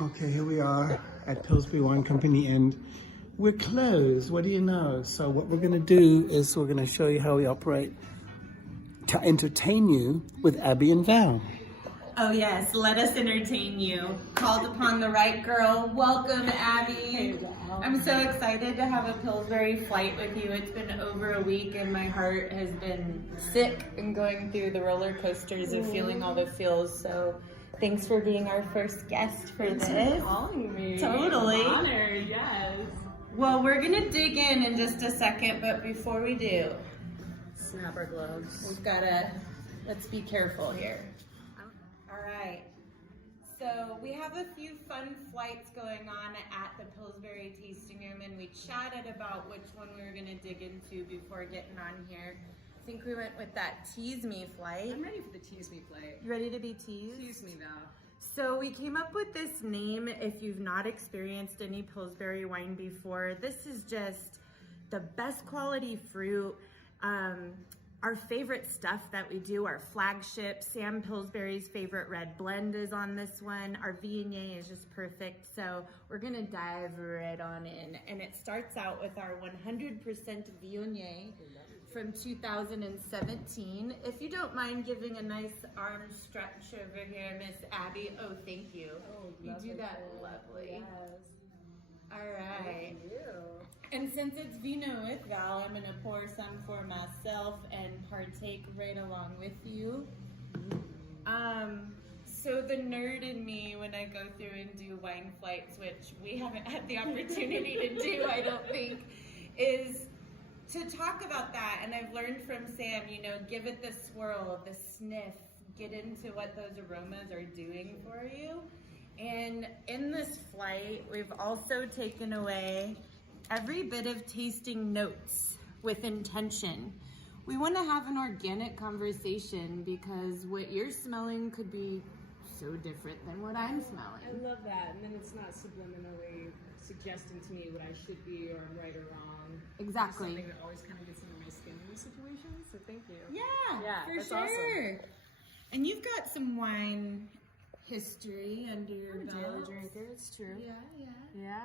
Okay, here we are at Pillsbury Wine Company and we're closed. What do you know? So what we're gonna do is we're gonna show you how we operate to entertain you with Abby and Val. Oh yes, let us entertain you. Called upon the right girl. Welcome, Abby. I'm so excited to have a Pillsbury flight with you. It's been over a week and my heart has been sick and going through the roller coasters of feeling all the feels. So thanks for being our first guest for this. Thanks for calling me. Totally. I'm honored, yes. Well, we're gonna dig in just a second, but before we do, Snap our gloves. let's be careful here. All right. So we have a few fun flights going on at the Pillsbury Tasting Room, and we chatted about which one we were going to dig into before getting on here. I think we went with that Tease Me flight. I'm ready for the Tease Me flight. You ready to be teased? Tease me now. So we came up with this name. If you've not experienced any Pillsbury wine before, this is just the best quality fruit. Our favorite stuff that we do, our flagship, Sam Pillsbury's favorite red blend is on this one. Our Viognier is just perfect. So we're gonna dive right on in. And it starts out with our 100% Viognier from 2017. If you don't mind giving a nice arm stretch over here, Miss Abby. Oh, thank you. Oh, you do that it. lovely. Yes. All right. Thank you. And since it's Vino with Val, I'm gonna pour some for myself and partake right along with you. So the nerd in me, when I go through and do wine flights, which we haven't had the opportunity to do, I don't think, is to talk about that. And I've learned from Sam, give it the swirl, the sniff, get into what those aromas are doing for you. And in this flight, we've also taken away every bit of tasting notes with intention. We want to have an organic conversation because what you're smelling could be so different than what I'm smelling. I love that. And then it's not subliminally suggesting to me what I should be or I'm right or wrong. Exactly. It's something that always kind of gets under my skin in these situations, so thank you. Yeah, for that's sure. awesome. And you've got some wine history under your I'm a daily belt. drinker, it's true. Yeah.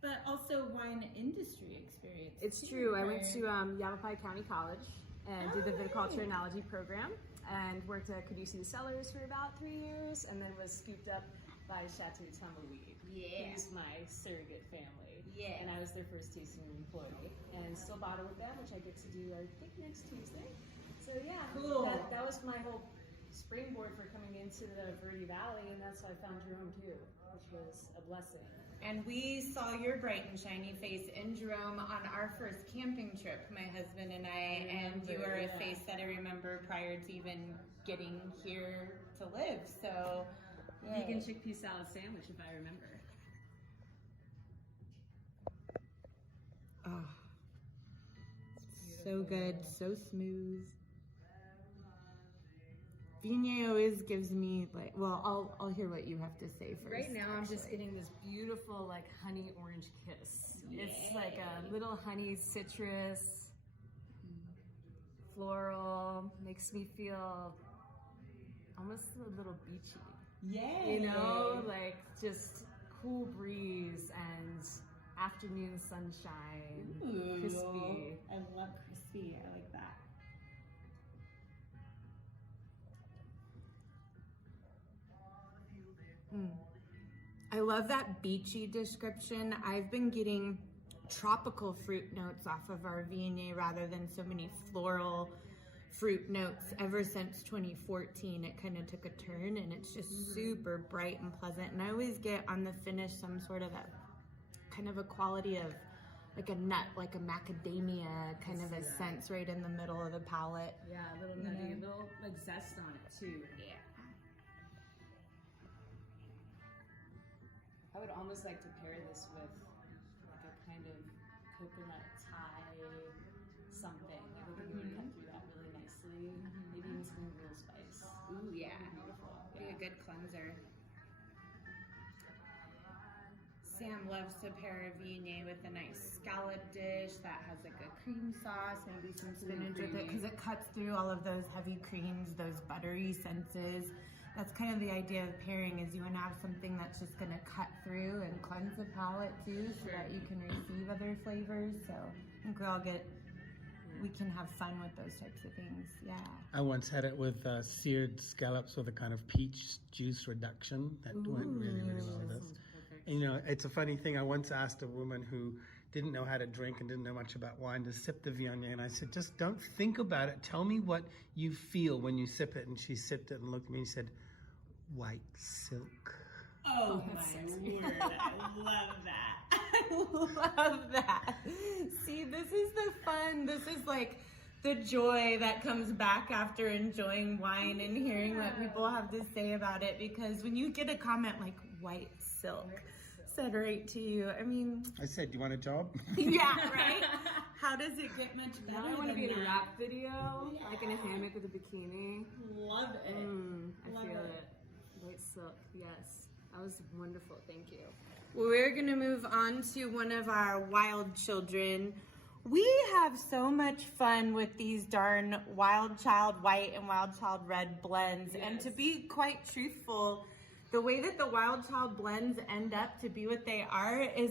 But also wine industry experience. It's too, true. I went right? to Yavapai County College and did the viticulture analogy program and worked at Caduceus Cellars for about 3 years and then was scooped up by Chateau Tumbleweed. Yeah. Who's my surrogate family. Yeah. And I was their first tasting employee and still bottle with them, which I get to do I think next Tuesday. So yeah, Cool. that was my whole springboard for coming into the Verde Valley, and that's how I found Jerome too, which was a blessing. And we saw your bright and shiny face in Jerome on our first camping trip, my husband and I, and you were a face that I remember prior to even getting here to live. So, Vegan chickpea salad sandwich, if I remember. oh, so good, so smooth. Viognier always gives me I'll hear what you have to say first. Right now, I'm just getting this beautiful like honey orange kiss. It's like a little honey citrus, floral, makes me feel almost a little beachy. Yeah. Like just cool breeze and afternoon sunshine, Ooh, crispy. I love crispy. I like that. I love that beachy description. I've been getting tropical fruit notes off of our Viognier rather than so many floral fruit notes ever since 2014. It kind of took a turn and it's just super bright and pleasant. And I always get on the finish some sort of a kind of a quality of like a nut, like a macadamia kind of a sense right in the middle of the palate. Yeah, a little nutty, a little like zest on it too. Yeah. I would almost like to pair this with like a kind of coconut Thai something. I think it would cut through that really nicely. Maybe even some real spice. Ooh, yeah. Beautiful. Be a good cleanser. Sam loves to pair a Viognier with a nice scallop dish that has like a cream sauce, maybe some spinach with it, because it cuts through all of those heavy creams, those buttery senses that's kind of the idea of pairing, is you want to have something that's just going to cut through and cleanse the palate too, so that you can receive other flavors. So I think we can have fun with those types of things. Yeah. I once had it with seared scallops with a kind of peach juice reduction that went really, really well with this. And, you know, it's a funny thing. I once asked a woman who didn't know how to drink and didn't know much about wine to sip the Viognier, and I said, just don't think about it. Tell me what you feel when you sip it. And she sipped it and looked at me and said, white silk. Oh my word, I love that. I love that. See, this is the fun. This is like the joy that comes back after enjoying wine and hearing what people have to say about it. Because when you get a comment like white silk said right to you, I mean... I said, do you want a job? Yeah, right? How does it get much better? Now I want to be in a rap video, like in a hammock with a bikini. Love it. I feel it. White silk, yes. That was wonderful, thank you. Well, we're gonna move on to one of our wild children. We have so much fun with these darn Wild Child White and Wild Child Red blends. And to be quite truthful, the way that the Wild Child blends end up to be what they are is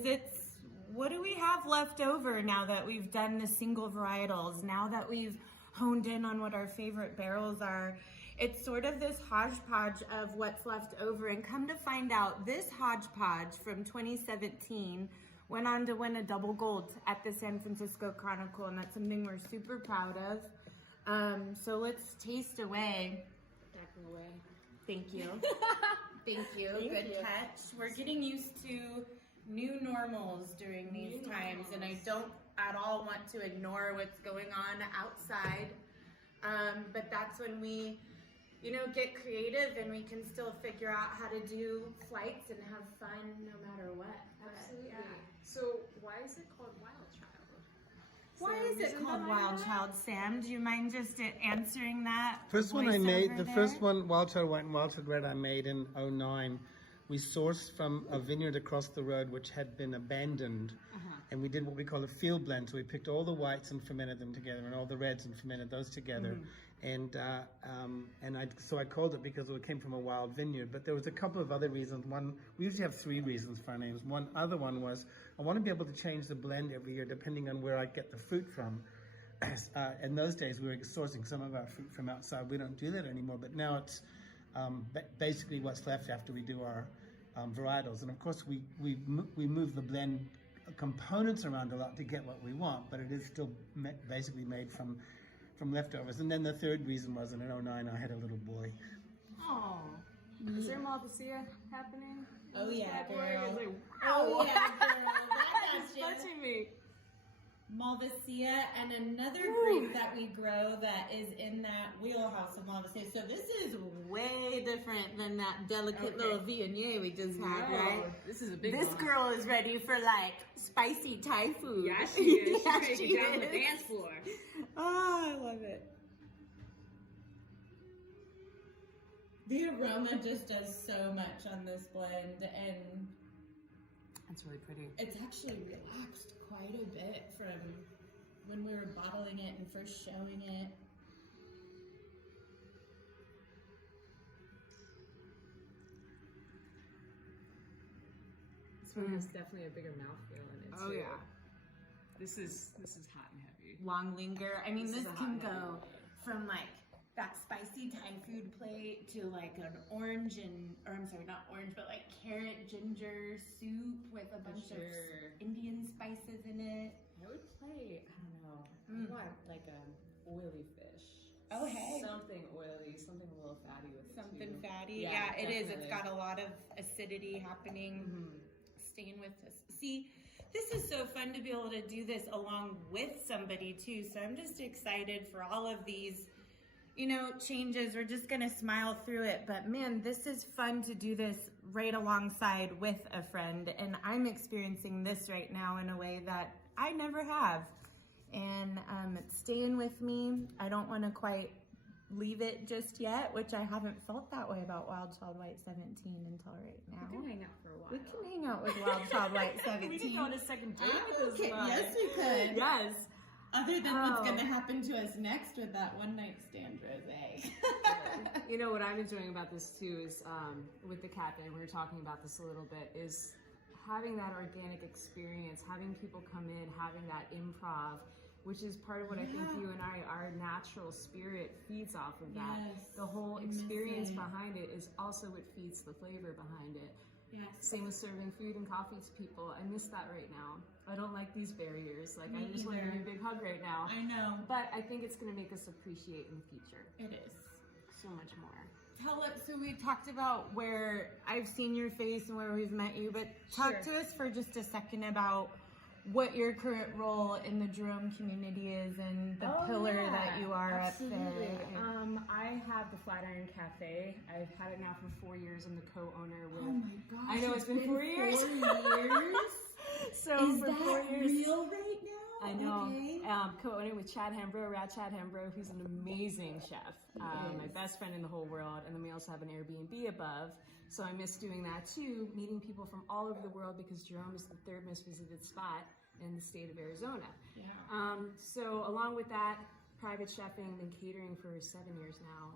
what do we have left over now that we've done the single varietals, now that we've honed in on what our favorite barrels are? It's sort of this hodgepodge of what's left over. And come to find out, this hodgepodge from 2017 went on to win a double gold at the San Francisco Chronicle, and that's something we're super proud of. So let's taste away. Back away. Thank you. Thank you. Good catch. We're getting used to new normals during these times, and I don't at all want to ignore what's going on outside. But that's when we, get creative, and we can still figure out how to do flights and have fun no matter what. Absolutely. Yeah. So why is it called Wild Child? Why is it called Wild Child, Sam? Do you mind just answering that? First one I made, the first one, Wild Child White and Wild Child Red, I made in 2009. We sourced from a vineyard across the road which had been abandoned, and we did what we call a field blend. So we picked all the whites and fermented them together, and all the reds and fermented those together. So I called it because it came from a wild vineyard. But there was a couple of other reasons. One, we usually have 3 reasons for our names. One other one was I want to be able to change the blend every year depending on where I get the fruit from. In those days, we were sourcing some of our fruit from outside. We don't do that anymore, but now it's basically what's left after we do our varietals. And of course, we move the blend components around a lot to get what we want, but it is still basically made from leftovers. And then the third reason was in 2009, I had a little boy. Oh. Is there Malvasia happening? Oh yeah, girl. Like, wow. Oh yeah, girl. That It's touching me. Malvasia and another grape that we grow that is in that wheelhouse of Malvasia. So this is way different than that delicate little Viognier we just had, right? This is a big This one. girl is ready for like spicy Thai food. Yeah, she is. Yeah, She's she down the is. dance floor. Oh, I love it. The aroma just does so much on this blend, and That's really pretty. it's actually relaxed quite a bit from when we were bottling it and first showing it. This one has definitely a bigger mouthfeel in it. Oh, too. yeah. This is hot and heavy. Long linger. I mean, This this is a can hot go one. from like that spicy Thai food plate to like an orange not orange, but like carrot ginger soup with a bunch of Indian spices in it. I would play, I don't know, I want like an oily fish. Oh, hey. Something oily, something a little fatty with it Something too. fatty. Yeah, Yeah, it is. It's definitely. got a lot of acidity happening. Staying with us. See, this is so fun to be able to do this along with somebody too. So I'm just excited for all of these, changes. We're just gonna smile through it. But man, this is fun to do this right alongside with a friend. And I'm experiencing this right now in a way that I never have. And it's staying with me. I don't want to quite leave it just yet, which I haven't felt that way about Wild Child White 17 until right now. We can hang out for a while. We can hang out with Wild Child White 17. We can go on a second date with this Okay, one. yes, we could. Yes. Other than what's going to happen to us next with that one night stand rosé. You know what I'm enjoying about this too is with the cafe, we were talking about this a little bit, is having that organic experience, having people come in, having that improv, which is part of what I think you and I, our natural spirit feeds off of that. Yes, the whole experience behind it is also what feeds the flavor behind it. Yes. Same with serving food and coffee to people. I miss that right now. I don't like these barriers. Like, I just want to give you a big hug right now. I know. But I think it's going to make us appreciate in the future It is. so much more. Tell us, so we talked about where I've seen your face and where we've met you, but talk to us for just a second about what your current role in the Jerome community is and the pillar that you are up there. I have the Flatiron Cafe. I've had it now for 4 years. I'm the co-owner with. Oh my gosh! I know it's been 4 years. 4 years. So is for that 4 years, real right now? I know. Okay. Co-owner with Chad Hembrough, who's an amazing chef, my best friend in the whole world. And then we also have an Airbnb above. So I miss doing that too, meeting people from all over the world because Jerome is the third most visited spot in the state of Arizona. Yeah. So along with that, private chefing, been catering for 7 years now,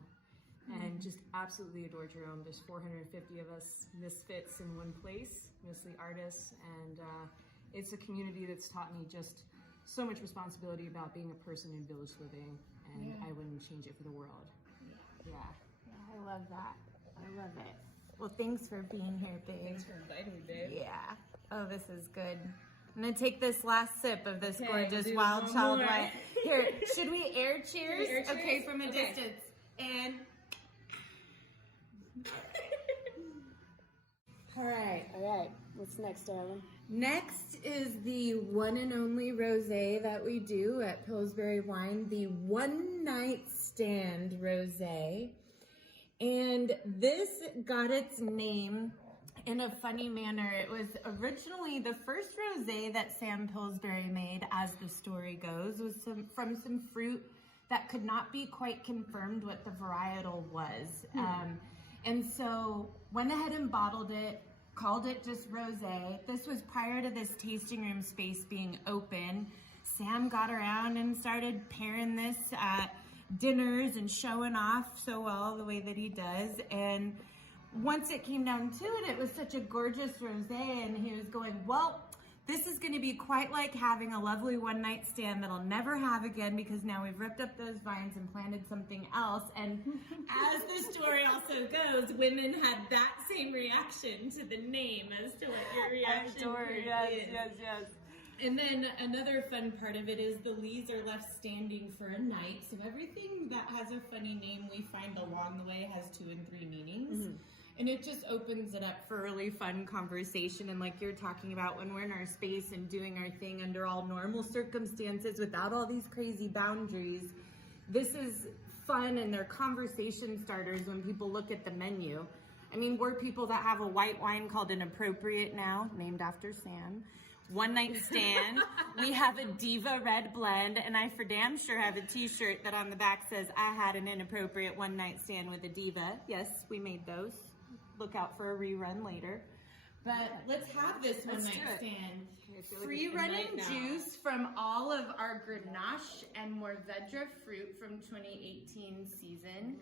and just absolutely adore Jerome. There's 450 of us misfits in one place, mostly artists, and it's a community that's taught me just so much responsibility about being a person in village living, and I wouldn't change it for the world. Yeah. I love that. I love it. Well, thanks for being here, babe. Thanks for inviting me, babe. Yeah. Oh, this is good. I'm gonna take this last sip of this gorgeous do wild one child more. wine. Here, should we air cheers? air cheers? Okay, from a Okay. distance. And all right. What's next, darling? Next is the one and only rosé that we do at Pillsbury Wine, the One Night Stand Rosé. And this got its name in a funny manner. It was originally the first rosé that Sam Pillsbury made, as the story goes, was from some fruit that could not be quite confirmed what the varietal was. And so went ahead and bottled it, called it just rosé. This was prior to this tasting room space being open. Sam got around and started pairing this at dinners and showing off so well the way that he does. And once it came down to it, it was such a gorgeous rosé, and he was going, well, this is going to be quite like having a lovely one night stand that I'll never have again, because now we've ripped up those vines and planted something else. And as the story also goes, women had that same reaction to the name as to what your reaction is. Yes. And then another fun part of it is the leaves are left standing for a night. So everything that has a funny name we find along the way has 2 and 3 meanings. And it just opens it up for really fun conversation. And like you're talking about, when we're in our space and doing our thing under all normal circumstances without all these crazy boundaries, this is fun, and they're conversation starters when people look at the menu. I mean, we're people that have a white wine called Inappropriate now, named after Sam. One Night Stand. We have a Diva Red Blend, and I for damn sure have a t-shirt that on the back says, I had an inappropriate one night stand with a diva. Yes, we made those. Look out for a rerun later. But let's have this one night stand. Free running juice from all of our Grenache and Mourvedre fruit from 2018 season.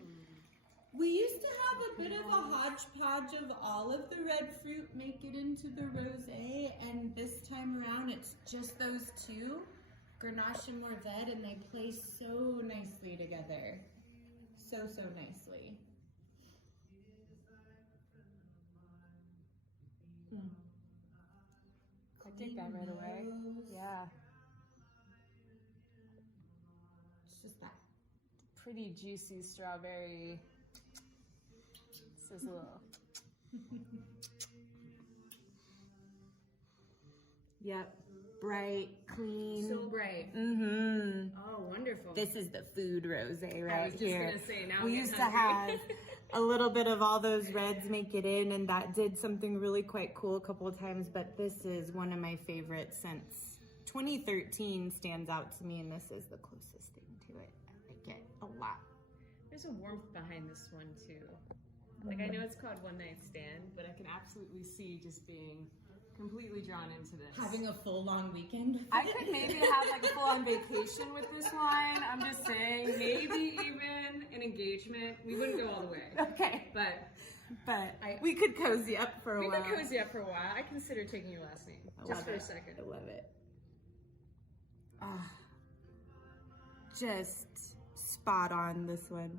We used to have a bit of a hodgepodge of all of the red fruit make it into the rosé, and this time around it's just those two, Grenache and Mourvedre, and they play so nicely together. So nicely. I take that right away. Yeah. It's just that. Pretty juicy strawberry. This is a little. Yep. Bright, clean. So bright. Mm-hmm. Oh, wonderful. This is the food rosé right I was just here. gonna say, now We I'm used to hungry. have a little bit of all those reds make it in, and that did something really quite cool a couple of times, but this is one of my favorites since 2013 stands out to me, and this is the closest thing to it. I like it a lot. There's a warmth behind this one too. Like, I know it's called One Night Stand, but I can absolutely see just being completely drawn into this. Having a full long weekend. I could maybe have like a full-on vacation with this wine. I'm just saying, maybe even an engagement. We wouldn't go all the way. Okay. But We could cozy up for a we while. could cozy up for a while. I consider taking your last name, just for a second. I love it. Ah, just spot on this one.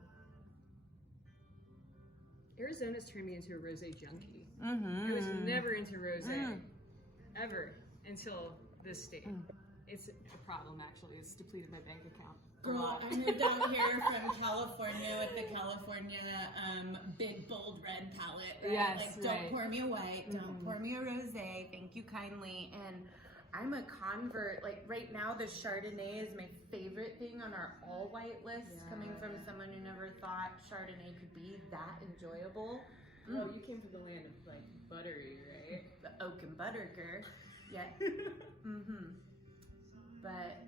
Arizona's turned me into a rosé junkie. Mm-hmm. I was never into rosé, ever, until this state. It's a problem, actually. It's depleted my bank account. Girl, I moved out here from California with the California big bold red palette. Right? Yes, like, don't pour me a white, don't pour me a rosé. Thank you kindly. And I'm a convert. Like right now, the Chardonnay is my favorite thing on our all white list. Coming from someone who never thought Chardonnay could be that enjoyable. Well, you came from the land of like buttery, right? The oak and butter, girl. Yeah. But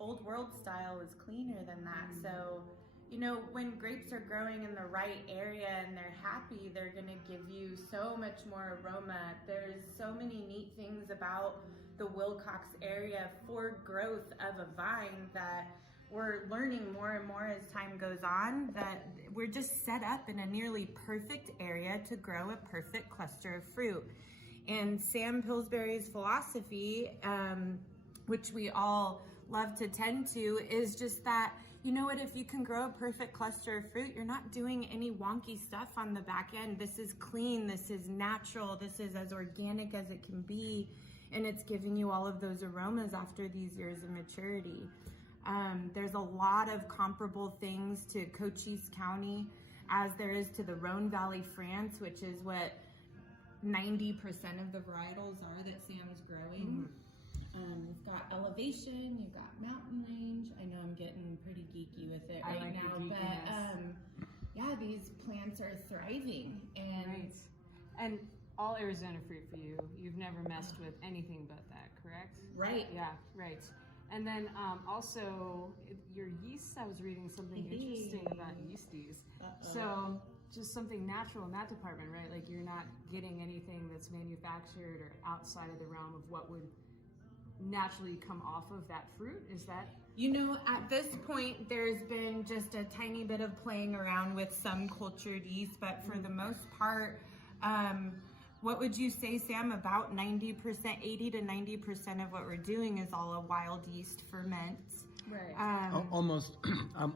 old world style is cleaner than that. So, you know, when grapes are growing in the right area and they're happy, they're gonna give you so much more aroma. There's so many neat things about the Wilcox area for growth of a vine that we're learning more and more as time goes on, that we're just set up in a nearly perfect area to grow a perfect cluster of fruit. And Sam Pillsbury's philosophy, which we all love to tend to, is just that, you know what, if you can grow a perfect cluster of fruit, you're not doing any wonky stuff on the back end. This is clean, this is natural, this is as organic as it can be, and it's giving you all of those aromas after these years of maturity. There's a lot of comparable things to Cochise County as there is to the Rhone Valley, France, which is what 90% of the varietals are that Sam's growing. You've got elevation, you've got mountain range. I know I'm getting pretty geeky with it right now, but yeah, these plants are thriving. And and all Arizona fruit for you. You've never messed with anything but that, correct? Right. Yeah, right. And then also your yeast, I was reading something interesting about yeasties. So just something natural in that department, right? Like you're not getting anything that's manufactured or outside of the realm of what would naturally come off of that fruit. Is that? You know, at this point, there's been just a tiny bit of playing around with some cultured yeast, but for the most part, what would you say, Sam? About 90%, 80 to 90% of what we're doing is all a wild yeast ferment. Right. Almost,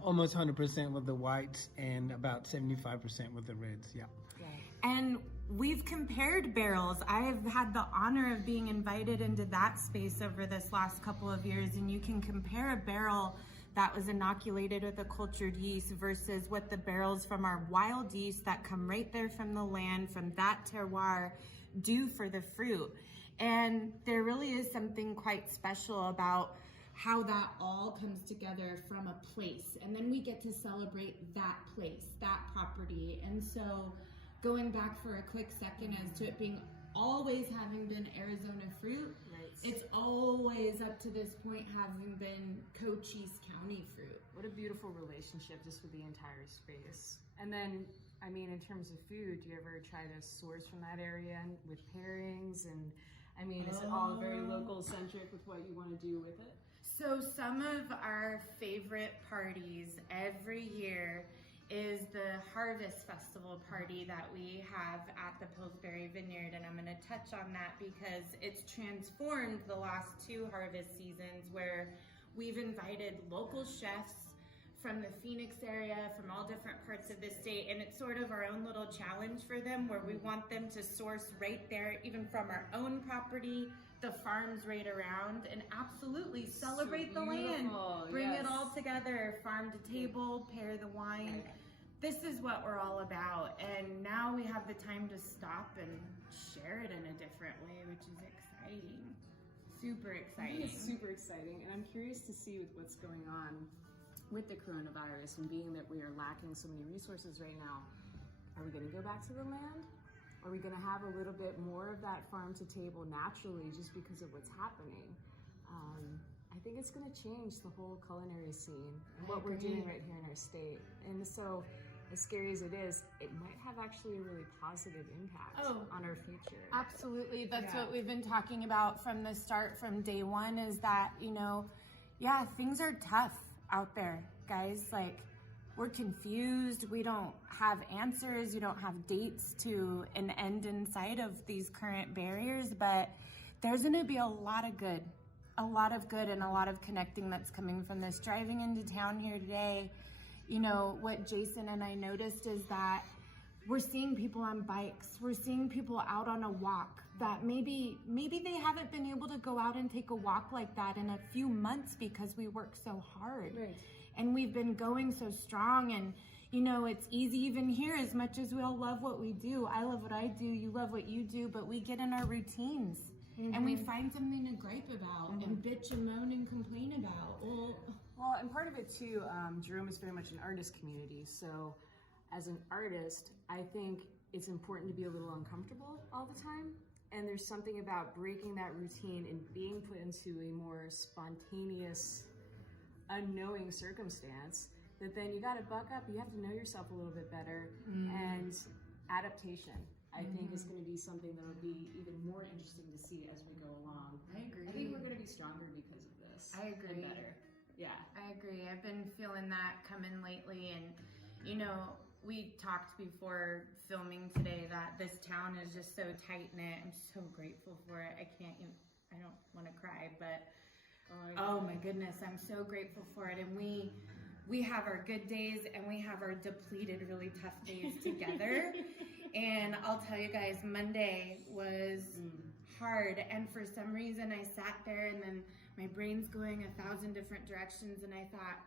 almost 100% with the whites and about 75% with the reds. Yeah. Right. And we've compared barrels. I have had the honor of being invited into that space over this last couple of years, and you can compare a barrel that was inoculated with a cultured yeast versus what the barrels from our wild yeast that come right there from the land, from that terroir, do for the fruit. And there really is something quite special about how that all comes together from a place. And then we get to celebrate that place, that property. And so going back for a quick second as to it being always having been Arizona fruit, it's always up to this point having been Cochise County fruit. What a beautiful relationship just with the entire space. And then, I mean, in terms of food, do you ever try to source from that area and with pairings? And I mean, is it all very local centric with what you want to do with it? So some of our favorite parties every year is the Harvest Festival party that we have at the Pillsbury Vineyard, and I'm going to touch on that because it's transformed the last two harvest seasons where we've invited local chefs from the Phoenix area, from all different parts of the state, and it's sort of our own little challenge for them where we want them to source right there, even from our own property, the farms right around, and absolutely celebrate the land, bring it all together, farm to table, pair the wine. This is what we're all about, and now we have the time to stop and share it in a different way, which is exciting. Super exciting. It's super exciting, and I'm curious to see with what's going on with the coronavirus and being that we are lacking so many resources right now. Are we going to go back to the land? Are we going to have a little bit more of that farm to table naturally just because of what's happening? I think it's going to change the whole culinary scene and what we're doing right here in our state. And so as scary as it is, it might have actually a really positive impact on our future. Absolutely. That's what we've been talking about from the start, from day one, is that, you know, things are tough out there, guys. Like, we're confused. We don't have answers. We don't have dates to an end in sight of these current barriers, but there's going to be a lot of good and a lot of connecting that's coming from this. Driving into town here today, you know, what Jason and I noticed is that we're seeing people on bikes. We're seeing people out on a walk that maybe they haven't been able to go out and take a walk like that in a few months because we work so hard. Right. And we've been going so strong, and you know, it's easy even here, as much as we all love what we do. I love what I do, you love what you do, but we get in our routines and we find something to gripe about and bitch and moan and complain about. Well, and part of it too, Jerome is very much an artist community. So as an artist, I think it's important to be a little uncomfortable all the time. And there's something about breaking that routine and being put into a more spontaneous, unknowing circumstance that then you got to buck up. You have to know yourself a little bit better. And adaptation, I think, is going to be something that will be even more interesting to see as we go along. I agree. I think we're going to be stronger because of this. I agree. And better. Yeah. I agree. I've been feeling that coming lately, and you know, we talked before filming today that this town is just so tight-knit. I'm so grateful for it. I don't want to cry, but oh my goodness, I'm so grateful for it. And we have our good days and we have our depleted, really tough days together. And I'll tell you guys, Monday was hard. And for some reason I sat there and then my brain's going 1,000 different directions, and I thought,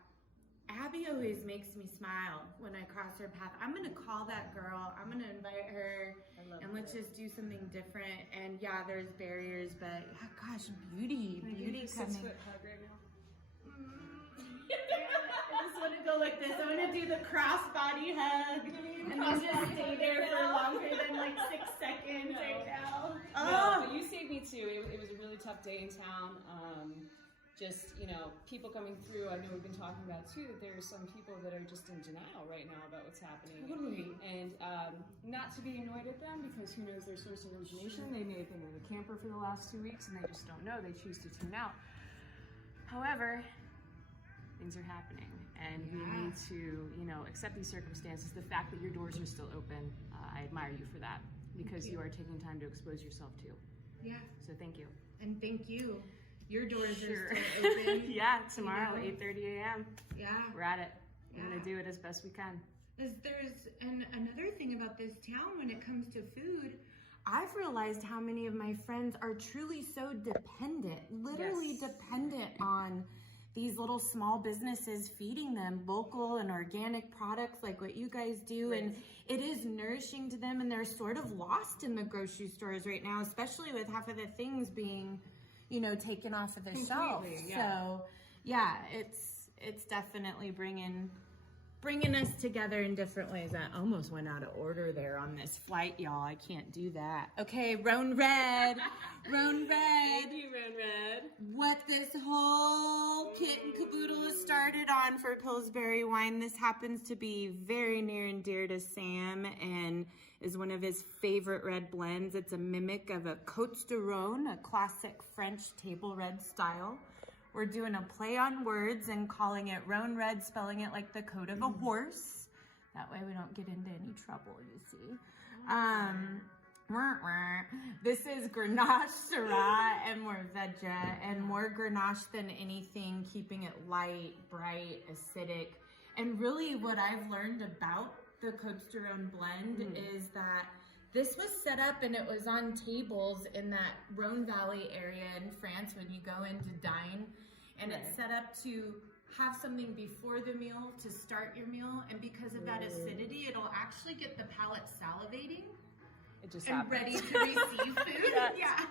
Abby always makes me smile when I cross her path. I'm gonna call that girl. I'm gonna invite her, and let's just do something different. And yeah, there's barriers, but gosh, beauty coming. 6-foot hug right now. I just want to go like this. I want to do the crossbody hug and then just stay there for longer than like 6 seconds right now. No, but you saved me too. It was a really tough day in town. Just, you know, people coming through. I know we've been talking about too that there are some people that are just in denial right now about what's happening. Totally. And not to be annoyed at them, because who knows their source of information. They may have been in a camper for the last 2 weeks and they just don't know. They choose to tune out. However, things are happening, and we need to, you know, accept these circumstances. The fact that your doors are still open, I admire you for that, because you are taking time to expose yourself to. Yeah. So thank you. And thank you. Your doors are still open. Yeah, tomorrow, 8:30 a.m. Yeah. We're at it. We're gonna do it as best we can. And another thing about this town when it comes to food, I've realized how many of my friends are truly so dependent, literally dependent on these little small businesses feeding them local and organic products like what you guys do. And it is nourishing to them, and they're sort of lost in the grocery stores right now, especially with half of the things being, you know, taken off of the shelf. So yeah, it's definitely bringing us together in different ways. I almost went out of order there on this flight, y'all. I can't do that. Okay, Roan Red. Roan Red. Thank you, Roan Red. What this whole kit and caboodle is started on for Pillsbury wine. This happens to be very near and dear to Sam and is one of his favorite red blends. It's a mimic of a Côte de Rhône, a classic French table red style. We're doing a play on words and calling it Roan Red, spelling it like the coat of a horse. That way we don't get into any trouble, you see. This is Grenache, Syrah, and Mourvedre, and more Grenache than anything, keeping it light, bright, acidic. And really what I've learned about the Côte de Rhône blend is that this was set up and it was on tables in that Rhone Valley area in France when you go in to dine. And it's set up to have something before the meal to start your meal. And because of that acidity, it'll actually get the palate salivating. It just and happens. ready to receive food. Yeah.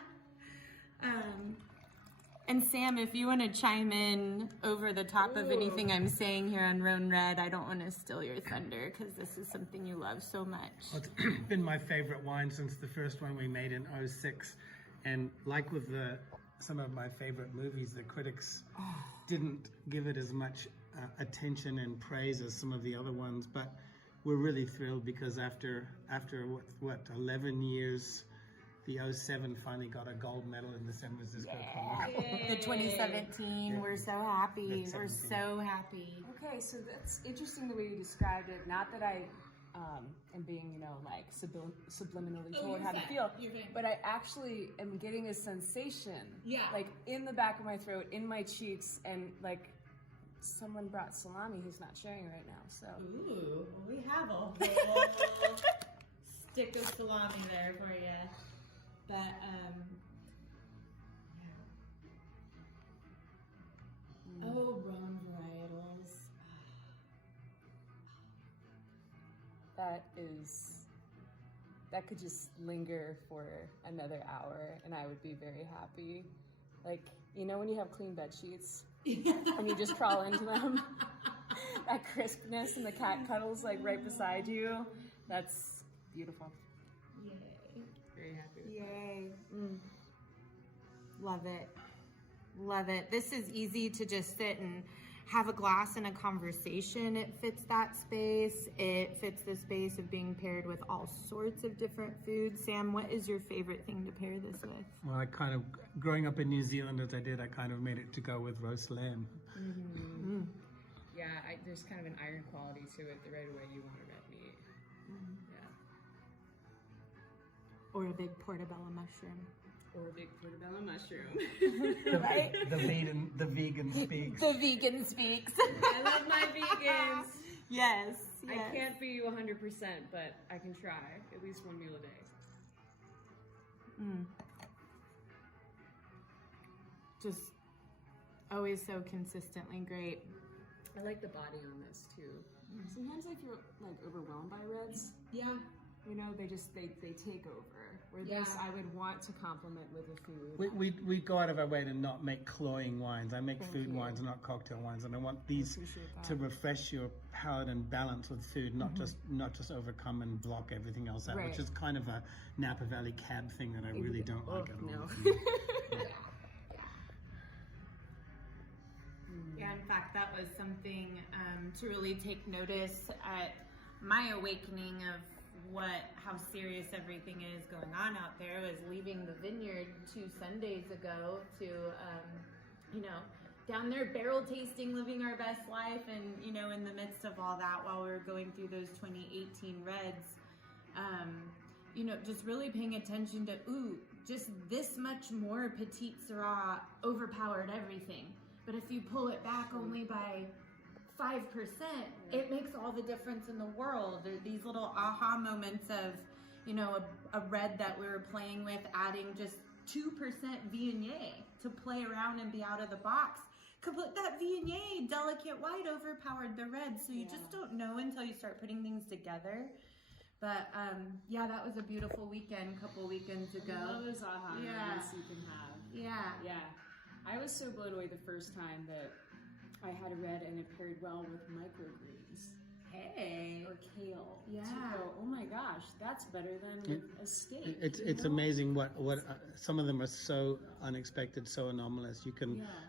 And Sam, if you want to chime in over the top of anything I'm saying here on Rhone Red, I don't want to steal your thunder because this is something you love so much. Well, it's been my favorite wine since the first one we made in 2006. And like with some of my favorite movies, the critics didn't give it as much attention and praise as some of the other ones. But we're really thrilled because after what 11 years, the 07 finally got a gold medal in the San Francisco Comic. The 2017, Yeah. we're so happy. That's We're 17. so happy. Okay, so that's interesting the way you described it. Not that I am being, you know, like subliminally told how to feel, but I actually am getting a sensation, like in the back of my throat, in my cheeks, and like someone brought salami who's not sharing right now. So Ooh, we have a whole stick of salami there for you. But oh, Rhone varietals. that could just linger for another hour, and I would be very happy. Like, you know, when you have clean bed sheets and you just crawl into them, that crispness and the cat cuddles like right beside you, that's beautiful. Yay. Very happy with Yay. Love it. Love it. This is easy to just sit and have a glass and a conversation. It fits that space. It fits the space of being paired with all sorts of different foods. Sam, what is your favorite thing to pair this with? Well, I kind of, growing up in New Zealand as I did, I kind of made it to go with roast lamb. Yeah, there's kind of an iron quality to it. The right away you want a red meat. Yeah. Or a big portobello mushroom. Or a big portobello mushroom. Right? The vegan speaks. The vegan speaks. I love my vegans. Yes. I can't be you 100%, but I can try at least one meal a day. Just always so consistently great. I like the body on this too. Sometimes I feel like overwhelmed by reds. Yeah. You know, they take over. Where this, I would want to complement with a food. We go out of our way to not make cloying wines. I make food wines, not cocktail wines, and I want these to refresh your palate and balance with food, not just overcome and block everything else out, which is kind of a Napa Valley cab thing that I really don't like at all. Yeah, in fact, that was something to really take notice at my awakening of how serious everything is going on out there. Was leaving the vineyard 2 Sundays ago to, down there barrel tasting, living our best life, and, in the midst of all that, while we were going through those 2018 reds, just really paying attention to, just this much more Petite Syrah overpowered everything. But if you pull it back only by 5%, it makes all the difference in the world. There are these little aha moments of, a red that we were playing with, adding just 2% Viognier to play around and be out of the box. That Viognier delicate white overpowered the red, so you just don't know until you start putting things together. But that was a beautiful weekend, a couple weekends ago. I love those aha moments you can have. Yeah. I was so blown away the first time that I had a red and it paired well with microgreens. Hey. Or kale. Yeah. To go, oh my gosh, that's better than with a steak. It's amazing what some of them are so unexpected, so anomalous. I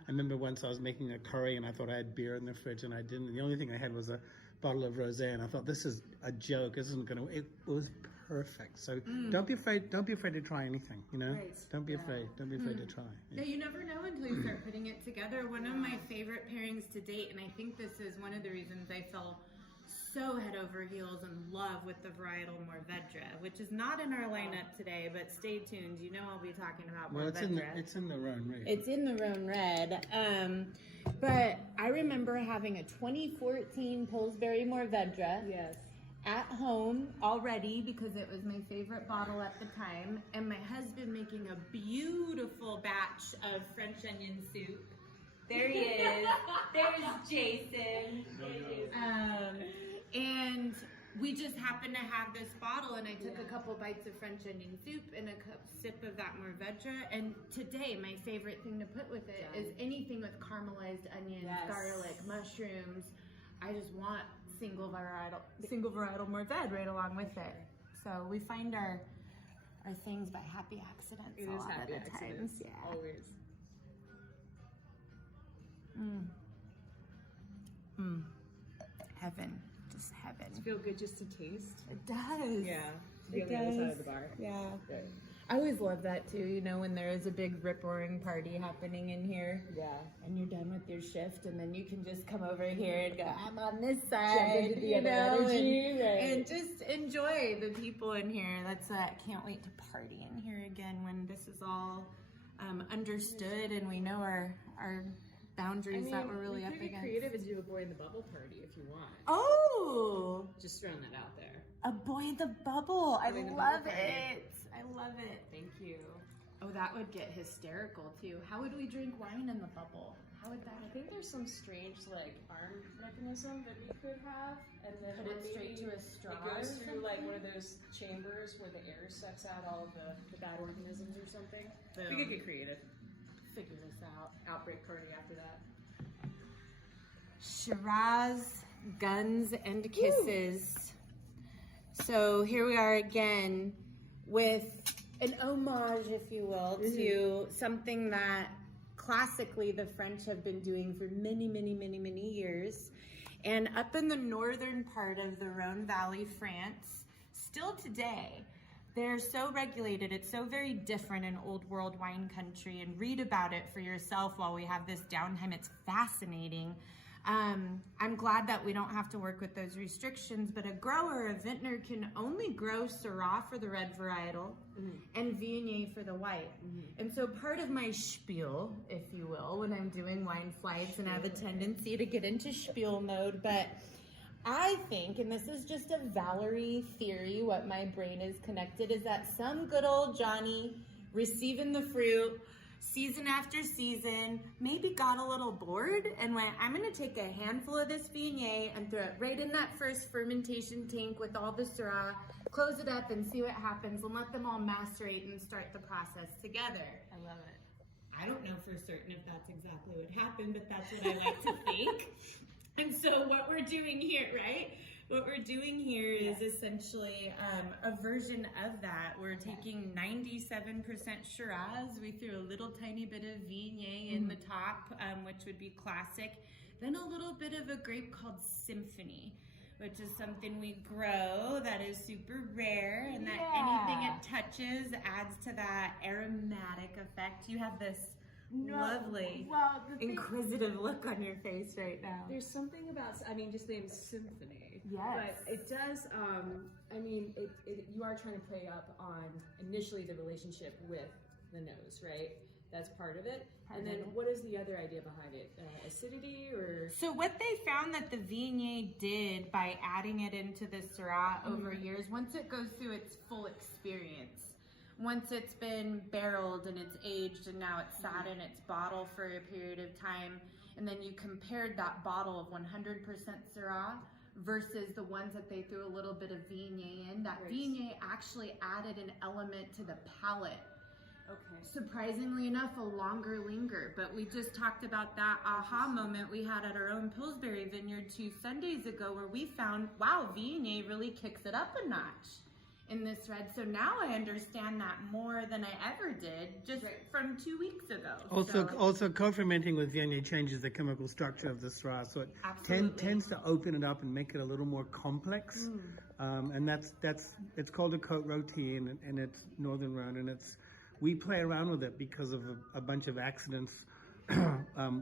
remember once I was making a curry and I thought I had beer in the fridge and I didn't. The only thing I had was a bottle of rosé, and I thought, this is a joke. This isn't going to. It was perfect. So don't be afraid. Don't be afraid to try anything. Right. Don't be afraid. Don't be afraid to try. Yeah, you never know until you start putting it together. One of my favorite pairings to date, and I think this is one of the reasons I fell so head over heels in love with the varietal Mourvedre, which is not in our lineup today, but stay tuned. I'll be talking about Mourvedre. It's in the Rhone Red. It's in the Rhone Red. But I remember having a 2014 Pillsbury Mourvedre. Yes. At home already because it was my favorite bottle at the time, and my husband making a beautiful batch of French onion soup. There he is. There's Jason. And we just happened to have this bottle, and I took a couple bites of French onion soup and a sip of that Mourvedre. And today, my favorite thing to put with it is anything with caramelized onions, garlic, mushrooms. I just want single varietal Mourvedre right along with it. So we find our things by happy accidents a lot of the times. Yeah. Always. Heaven, just heaven. happen. Feel good just to taste. It does. Yeah. To It be on the other side of does. the bar. Yeah. Right. I always love that too, you know, when there is a big rip-roaring party happening in here. Yeah. And you're done with your shift, and then you can just come over here and go, I'm on this side, into the you other know, energy, right. and just enjoy the people in here. That's I can't wait to party in here again when this is all understood and we know our boundaries that we're really up pretty against. creative and do a boy in the bubble party if you want. Oh, Just throwing that out there. a boy in the bubble. I Boy in the love bubble party. it. I love it. Thank you. Oh, that would get hysterical too. How would we drink wine in the bubble? How would that? I think there's some strange like arm mechanism that we could have, and then Put or it straight maybe to a straw It goes or through like something? one of those chambers where the air sucks out all of the bad organisms or something. We Boom. could get creative. Figure this out. Outbreak party after that. Shiraz, guns, and kisses. So here we are again with an homage, if you will, to something that classically the French have been doing for many, many, many, many years. And up in the northern part of the Rhone Valley, France, still today, they're so regulated. It's so very different in old world wine country. And read about it for yourself while we have this downtime. It's fascinating. I'm glad that we don't have to work with those restrictions, but a grower, a vintner, can only grow Syrah for the red varietal and Viognier for the white. And so part of my spiel, if you will, when I'm doing wine flights, and I have a tendency to get into spiel mode, but I think, and this is just a Valerie theory, what my brain is connected, is that some good old Johnny receiving the fruit season after season, maybe got a little bored and went, I'm gonna take a handful of this Viognier and throw it right in that first fermentation tank with all the Syrah, close it up and see what happens, and let them all macerate and start the process together. I love it. I don't know for certain if that's exactly what happened, but that's what I like to think. And so what we're doing here, right? What we're doing here is essentially a version of that. We're taking 97% Shiraz. We threw a little tiny bit of Viognier in the top, which would be classic. Then a little bit of a grape called Symphony, which is something we grow that is super rare, and that anything it touches adds to that aromatic effect. You have this lovely, inquisitive look on your face right now. There's something about, I mean, just the name Symphony. Yes. But it does, I mean, you are trying to play up on initially the relationship with the nose, right? That's part of it. And then what is the other idea behind it? Acidity or? So what they found that the Viognier did by adding it into the Syrah over years, once it goes through its full experience, once it's been barreled and it's aged and now it's sat in its bottle for a period of time, and then you compared that bottle of 100% Syrah versus the ones that they threw a little bit of Viognier in, that Viognier actually added an element to the palate. Okay. Surprisingly enough, a longer linger. But we just talked about that aha moment we had at our own Pillsbury vineyard 2 Sundays ago, where we found, wow, Viognier really kicks it up a notch in this red. So now I understand that more than I ever did just from 2 weeks ago. Also co-fermenting with Viognier changes the chemical structure of the Syrah, so it tends to open it up and make it a little more complex. And it's called a Côte Rôtie, and it's Northern Rhone, and we play around with it because of a bunch of accidents.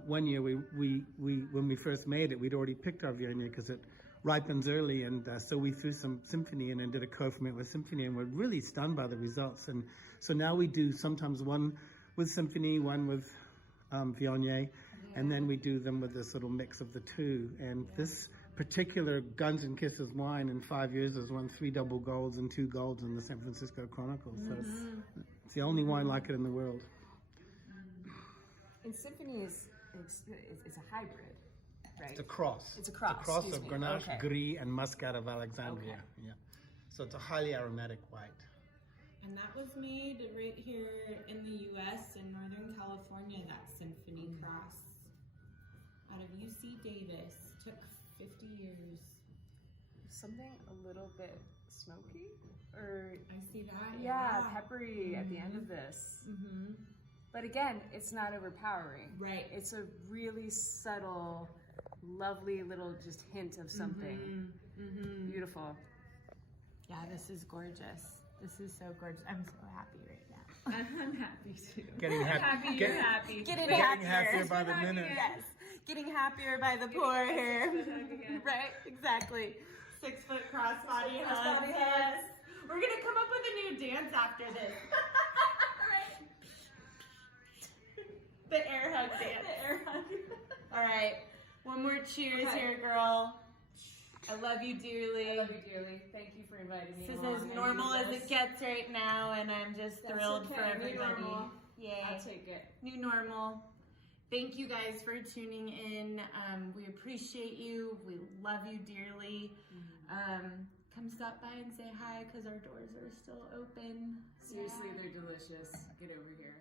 One year, we when we first made it, we'd already picked our Viognier because it ripens early, and so we threw some Symphony in and did a co-ferment with Symphony, and we're really stunned by the results. And so now we do sometimes one with Symphony, one with Viognier, and then we do them with this little mix of the two. And this particular Guns and Kisses wine in 5 years has won 3 double golds and 2 golds in the San Francisco Chronicle. So it's the only wine like it in the world. And Symphony is it's a hybrid, right? It's a cross. It's a cross. It's a cross excuse of me. Grenache, Okay. Gris, and Muscat of Alexandria. Okay. Yeah. So it's a highly aromatic white. And that was made right here in the U.S. in Northern California, that Symphony cross out of UC Davis. Took 50 years. Something a little bit smoky, or I see that. yeah, peppery at the end of this. But again, it's not overpowering. Right. It's a really subtle, lovely little just hint of something. Beautiful. Yeah, this is gorgeous. This is so gorgeous. I'm so happy right now. I'm happy too. Getting happy. You're happy. Getting happier by the minute. Yes. Getting happier by the pour here. Right? Exactly. 6 foot crossbody hugs. Yes. We're gonna come up with a new dance after this. Right? The air hug dance. The air hug. All right. One more cheers here, girl. I love you dearly. I love you dearly. Thank you for inviting me. This is along. as I normal needed as this. it gets right now, and I'm just That's thrilled okay. for New everybody. normal. Yay. I'll take it. New normal. Thank you guys for tuning in. We appreciate you. We love you dearly. Come stop by and say hi because our doors are still open. Seriously, they're delicious. Get over here.